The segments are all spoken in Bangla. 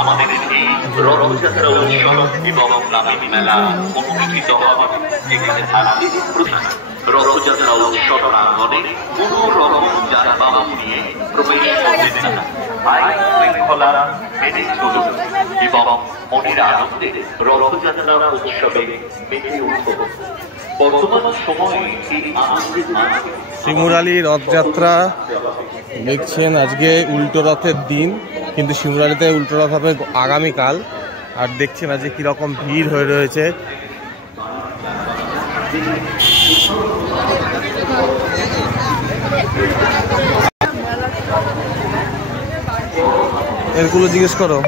আমাদের এই রথযাত্রা উৎসব এবং নামের মেলা অনুষ্ঠিত হবে। এখানে থাকছে রথযাত্রা উৎসব প্রাঙ্গণে কোনো রকম যানবাহন নিয়ে প্রবেশ করবে না। আইন শৃঙ্খলা মেনে চলুন এবং মনের আনন্দে রথযাত্রা উৎসবে মেতে উঠুন। বর্তমান সময়ে এই আনন্দের মাঝে শিমুরালী রথযাত্রা দেখছেন, আজকে উল্টো রথের দিন, কিন্তু শিমুরালীতে উল্টো রথ হবে আগামীকাল। আর দেখছেন আজকে কিরকম ভিড় হয়ে রয়েছে। এগুলো জিজ্ঞেস করো।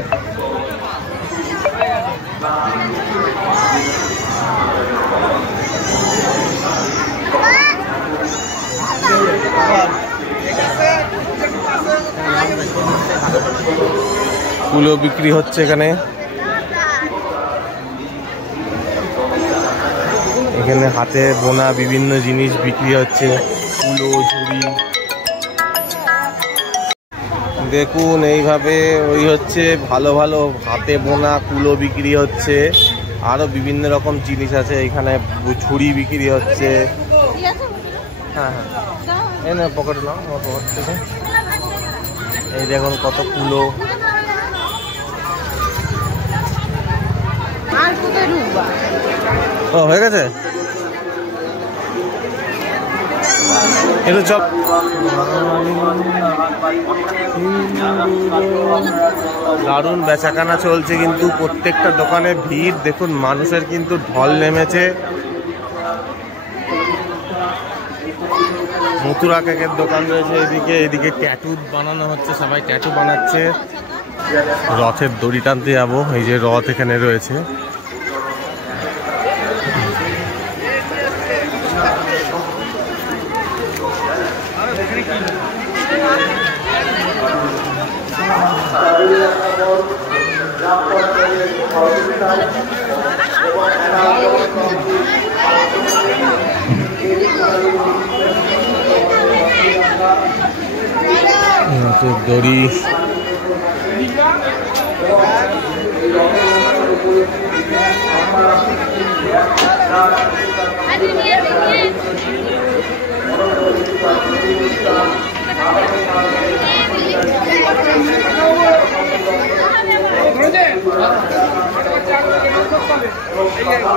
কুলো বিক্রি হচ্ছে এখানে। এখানে হাতে বোনা বিভিন্ন জিনিস বিক্রি হচ্ছে, কুলো, ঝুড়ি। দেখুন এইভাবে ওই হচ্ছে ভালো ভালো হাতে বোনা কুলো বিক্রি হচ্ছে। আরো বিভিন্ন রকম জিনিস আছে এখানে, ঝুড়ি বিক্রি হচ্ছে। হ্যাঁ হ্যাঁ, এই না পকেট নাও, আমার পকেট থেকে। এই দেখুন কত কুলো। ও হয়ে গেছে, একটু চল। দারুণ বেচাকেনা চলছে, কিন্তু প্রত্যেকটা দোকানে ভিড়। দেখুন মানুষের কিন্তু ঢল নেমেছে। মথুরা কেকের দোকান রয়েছে এদিকে, এদিকে ট্যাটু বানানো হচ্ছে, সবাই ট্যাটু বানাচ্ছে। রথের দড়ি টানতে যাবো, এই যে রথ এখানে রয়েছে। দড়ি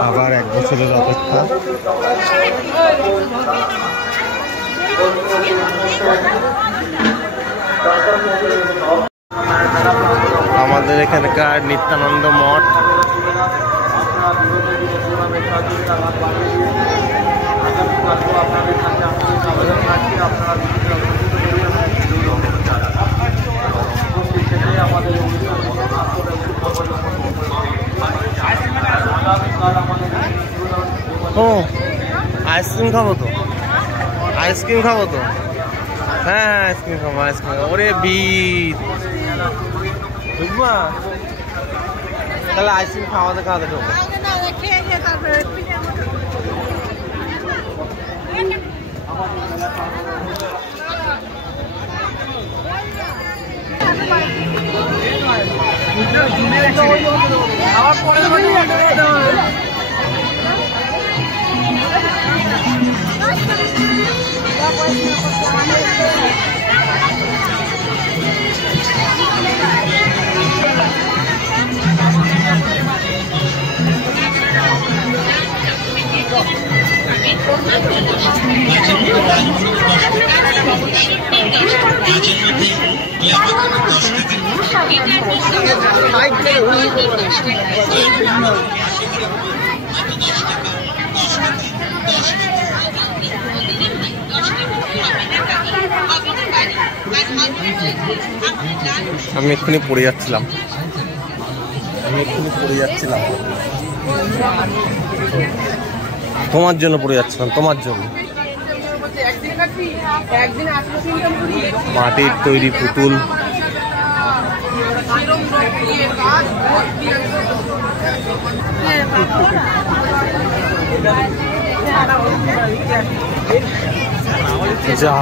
আবার 1 বছরের অপেক্ষা। আমাদের এখানকার নিত্যানন্দ মঠ। ও আইসক্রিম খাবো তো, আইসক্রিম খাবো তো। হ্যাঁ হ্যাঁ আইসক্রিম খাবো, আইসক্রিম। ওরে ভিড়, বুঝবা? তাহলে আইসক্রিম খাওয়াতে খাওয়াতে ঢোকো। আমি এক্ষুনি পড়ে যাচ্ছিলাম, তোমার জন্য পড়ে যাচ্ছিলাম, তোমার জন্য। মাটির তৈরি পুতুল। যা